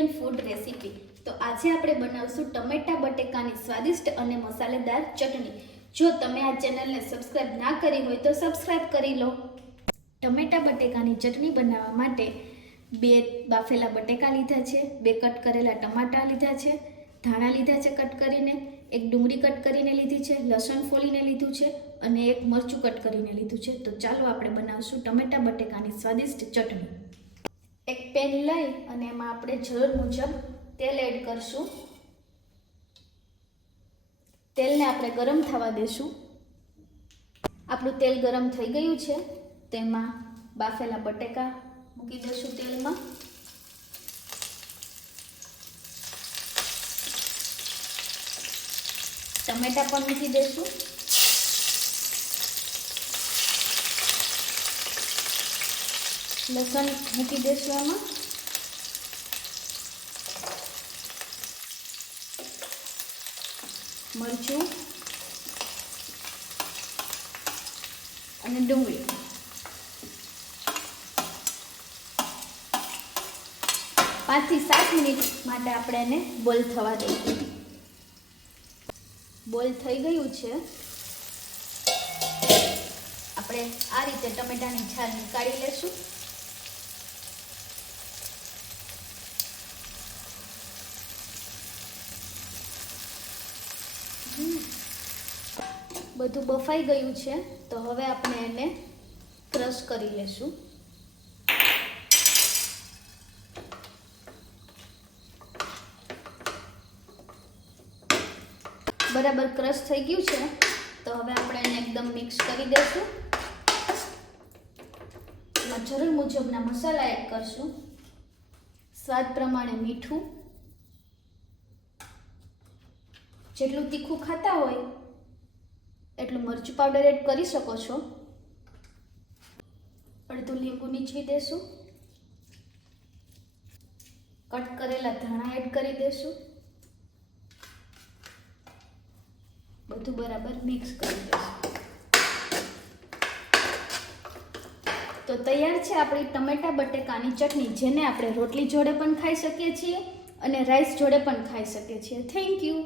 Indian food recipe તો આજે આપણે બનાવશું ટમેટા બટેકાની સ્વાદિષ્ટ અને મસાલેદાર ચટણી. જો તમે આ ચેનલને સબસ્ક્રાઇબ ના કરી હોય તો સબસ્ક્રાઇબ કરી લો. ટમેટા બટેકાની ચટણી બનાવવા માટે બે બાફેલા બટેકા લીધા છે, બે કટ કરેલા ટમાટા લીધા છે, ધાણા લીધા છે કટ કરીને, એક ડુંગળી કટ કરીને લીધી છે, લસણ ફોલીને લીધું છે અને એક મરચું કટ કરીને લીધું છે. તો ચાલો આપણે બનાવશું ટમેટા બટેકાની સ્વાદિષ્ટ ચટણી. એક પેન લઈ અને એમાં આપણે જરૂર મુજબ તેલ એડ કરશું. તેલને આપણે ગરમ થવા દેશું. આપણું તેલ ગરમ થઈ ગયું છે તેમાં બાફેલા બટેકા મૂકી દઈશું તેલમાં. ટમેટા પણ મૂકી દઈશું લસણ મૂકી દઈશું એમાં મરચું અને ડુંગળી. પાંચથી સાત મિનિટ માટે આપણે એને બોલ થવા દઈશું. બોલ થઈ ગયું છે. આપણે આ રીતે ટમેટાની છાલ નીકાળી લેશું. બધું બફાઈ ગયું છે, તો હવે આપણે એને ક્રશ કરી લેશું. બરાબર ક્રશ થઈ ગયું છે, તો હવે આપણે એને એકદમ મિક્સ કરી દઈશું એમાં જરૂર મુજબના મસાલા એડ કરશું. સ્વાદ પ્રમાણે મીઠું. જેટલું તીખું ખાતા હોય એટલું મરચું પાવડર એડ કરી શકો છો. અડધું લીંબુ નીચવી દેશું. કટ કરેલા ધાણા એડ કરી દેશું. બધું બરાબર મિક્સ કરી દેશું. તો તૈયાર છે આપણી ટમેટા બટેકાની ચટણી, જેને આપણે રોટલી જોડે પણ ખાઈ શકીએ છીએ અને રાઈસ જોડે પણ ખાઈ શકીએ છીએ. Thank you